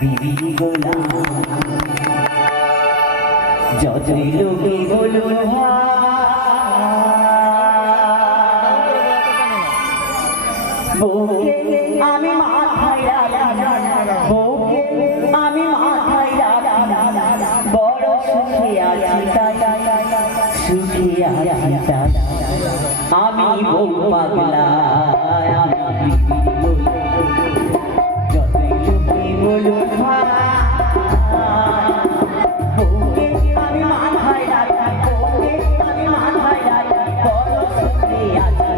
বিবি গোলাম যতই লোকে বলুন বউকে আমি মাথায় রাখি বউকে আমি মাথায় রাখি বড় সুখে আছি সুখে আছি আমি বউ পাগলা আমি যতই লোকে বলুন বউকে আমি মাথায় রাখি বউকে আমি মাথায় রাখি বড় সুখে আছি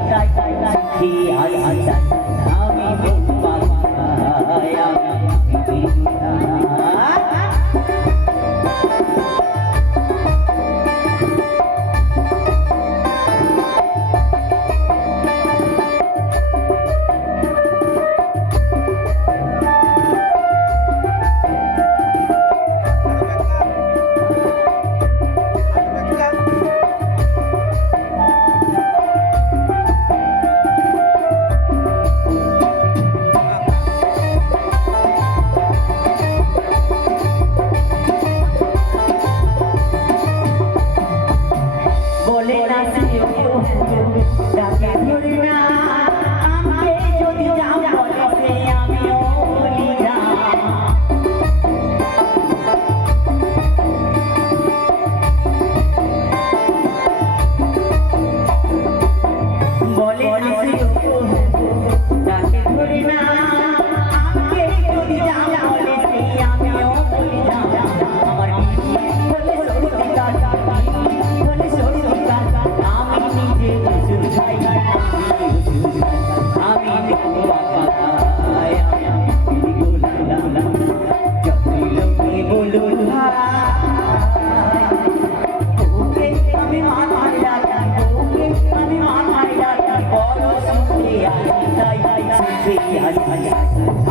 সুখে আছি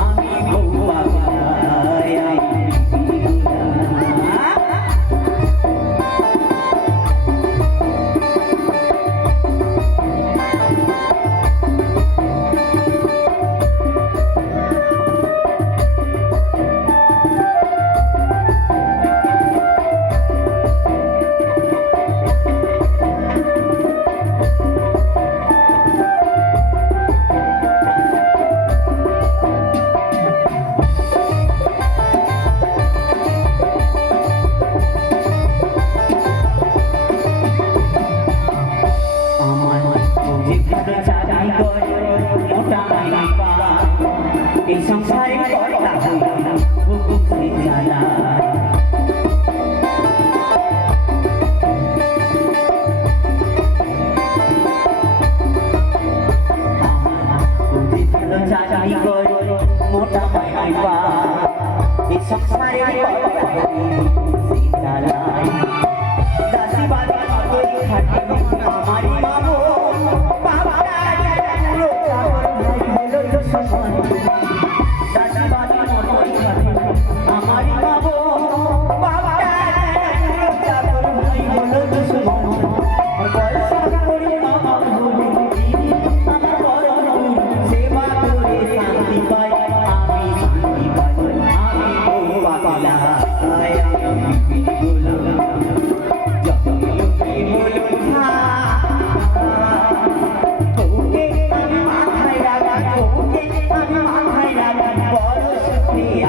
আমি বউ পাগলা সংসারে কর্তা চাকরি করে মোটা মাইনে পা এই সংসারে দাসী বাড়ি খাটি আমারই বাবু বাবা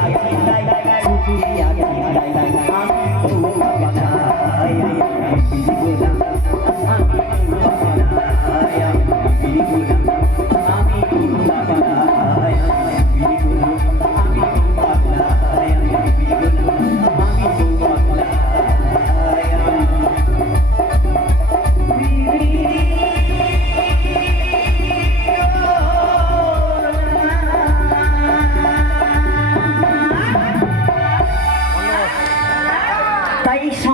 I'm